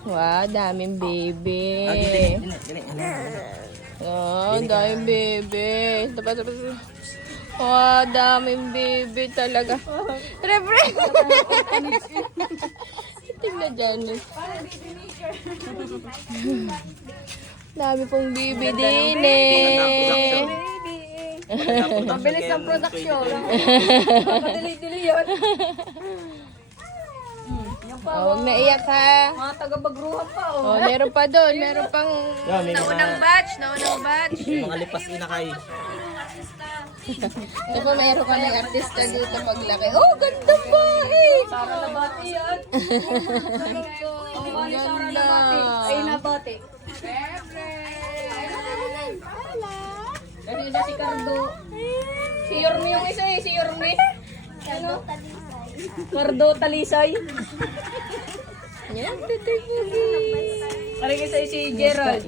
Wow, daming baby. Dili. Oh, daming baby. Dapat. Wow, daming baby talaga. Pre. Tingnan dyan. Dami pong baby din eh. Ang bilis ng production. Madali-dili yun. Oh, huwag naiyak ha. Mga taga-bagruhan pa, oh. Oh, meron pa doon. Meron pang May naunang batch. mga lipas inakay. Ito pa, meron kami artista dito paglaki. Oh, ganda pa eh. Sara Nabati yan. Ang mali Sara Nabati. Ay, Nabati. Kanina si Cardo. Si Yorme yung isa eh, si Yorme. Ano? Cardo Talisay. Yan, titoy pugi. Parang isa si Gerald.